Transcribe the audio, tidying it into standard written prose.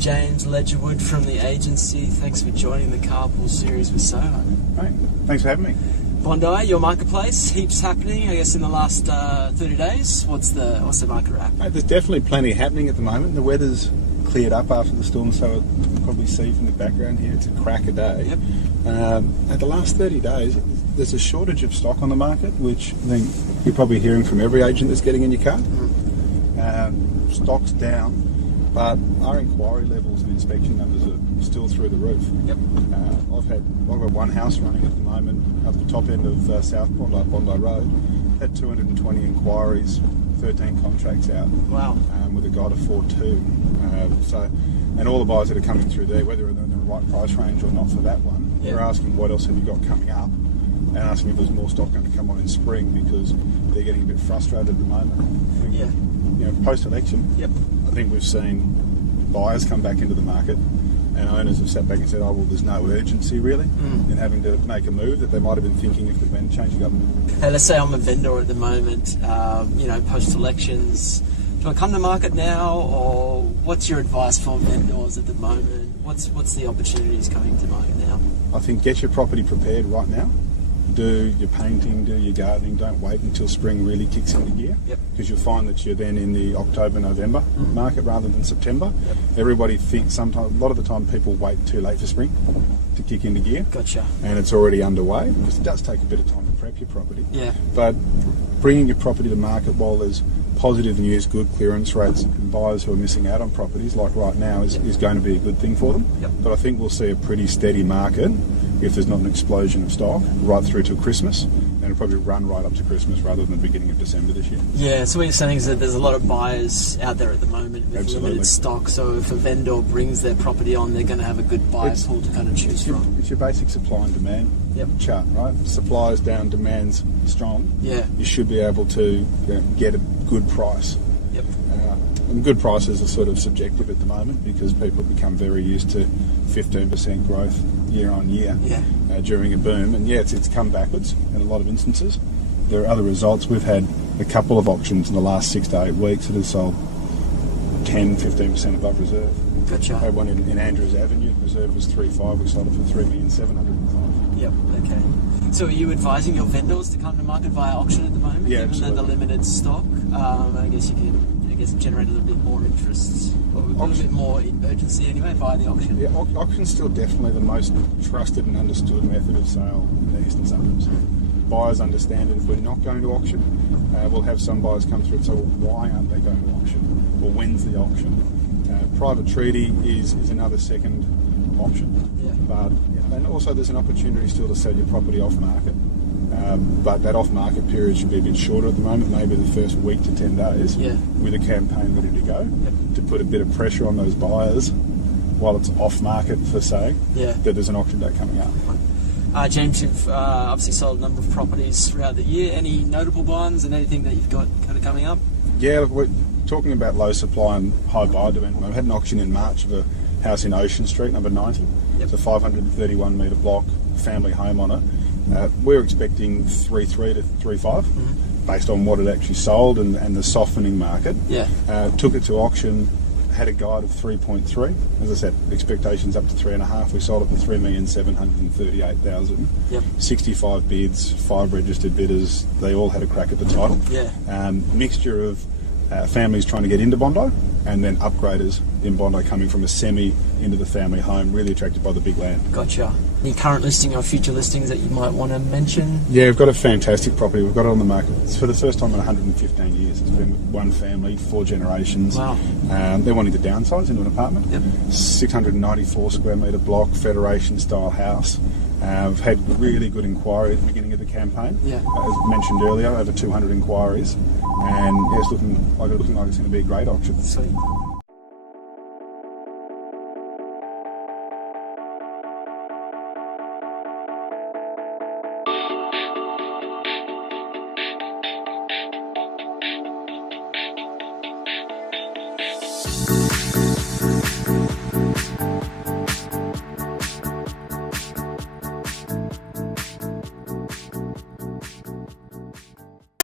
James Ledgerwood from the agency. Thanks for joining the Carpool series with Soho. Right. Thanks for having me. Bondi, your marketplace, heaps happening, I guess, in the last 30 days. What's the market wrap? There's definitely plenty happening at the moment. The weather's cleared up after the storm, so you can probably see from the background here, it's a crack a day. Yep. At the last 30 days, there's a shortage of stock on the market, which I think you're probably hearing from every agent that's getting in your car. Stock's down, but our inquiry levels and inspection numbers are still through the roof. Yep. I've got one house running at the moment up the top end of South Bondi Road. Had 220 inquiries, 13 contracts out. Wow. With a guide of 4.2. And all the buyers that are coming through there, whether they're in the right price range or not for that one, they're asking what else have you got coming up, and asking if there's more stock going to come on in spring, because they're getting a bit frustrated at the moment. Post-election, I think we've seen buyers come back into the market, and owners have sat back and said, oh, well, there's no urgency really in having to make a move that they might have been thinking if there'd been a change of government. Hey, let's say I'm a vendor at the moment, post-elections. Do I come to market now, or what's your advice for vendors at the moment? What's the opportunities coming to market now? I think get your property prepared right now. Do your painting, do your gardening. Don't wait until spring really kicks into gear, because you'll find that you're then in the October-November market rather than September. Everybody thinks a lot of the time people wait too late for spring to kick into gear. Gotcha. And it's already underway, because it does take a bit of time to prep your property. Yeah. But bringing your property to market while there's positive news, good clearance rates, and buyers who are missing out on properties like right now is going to be a good thing for them. But I think we'll see a pretty steady market if there's not an explosion of stock right through to Christmas, and it'll probably run right up to Christmas rather than the beginning of December this year. Yeah, so what you're saying is that there's a lot of buyers out there at the moment with limited stock, so if a vendor brings their property on, they're going to have a good buyer pool to kind of choose from. It's your basic supply and demand chart, right? Supply's down, demand's strong. Yeah. You should be able to get a good price. And good prices are sort of subjective at the moment, because people become very used to 15% growth year on year during a boom, and it's come backwards in a lot of instances. There are other results. We've had a couple of auctions in the last 6 to 8 weeks that have sold 10-15% above reserve. Gotcha. We had one in Andrews Avenue. Reserve was 3.5. We sold it for 3,705,000. Yep. Okay. So are you advising your vendors to come to market via auction at the moment, given that the limited stock? I guess you can generate a little bit more interest, or a little bit more urgency anyway via the auction. Yeah, auction's still definitely the most trusted and understood method of sale in the eastern suburbs. Buyers understand it. If we're not going to auction, we'll have some buyers come through and say, well, why aren't they going to auction? Or when's the auction? Private treaty is another second option. But and also there's an opportunity still to sell your property off market. But that off-market period should be a bit shorter at the moment, maybe the first week to 10 days, with a campaign ready to go, to put a bit of pressure on those buyers while it's off-market for say, that there's an auction day coming up. James, you've obviously sold a number of properties throughout the year. Any notable ones and anything that you've got kind of coming up? Yeah, look, we're talking about low supply and high buyer demand. We had an auction in March of a house in Ocean Street, number 90. It's a 531 metre block, family home on it. We're expecting 3.3 to 3.5 based on what it actually sold and the softening market. Took it to auction, had a guide of 3.3. As I said, expectations up to 3.5. We sold it for 3,738,000. 65 bids, 5 registered bidders. They all had a crack at the title. Mixture of families trying to get into Bondi, and then upgraders in Bondi coming from a semi into the family home, really attracted by the big land. Gotcha. Any current listing or future listings that you might want to mention? Yeah, we've got a fantastic property. We've got it on the market. It's for the first time in 115 years. It's been with one family, 4 generations. Wow. They're wanting to downsize into an apartment. 694 square metre block, Federation style house. We've had really good inquiry at the beginning of the campaign. As mentioned earlier, over 200 inquiries. And it's looking like it's going to be a great auction. Sweet.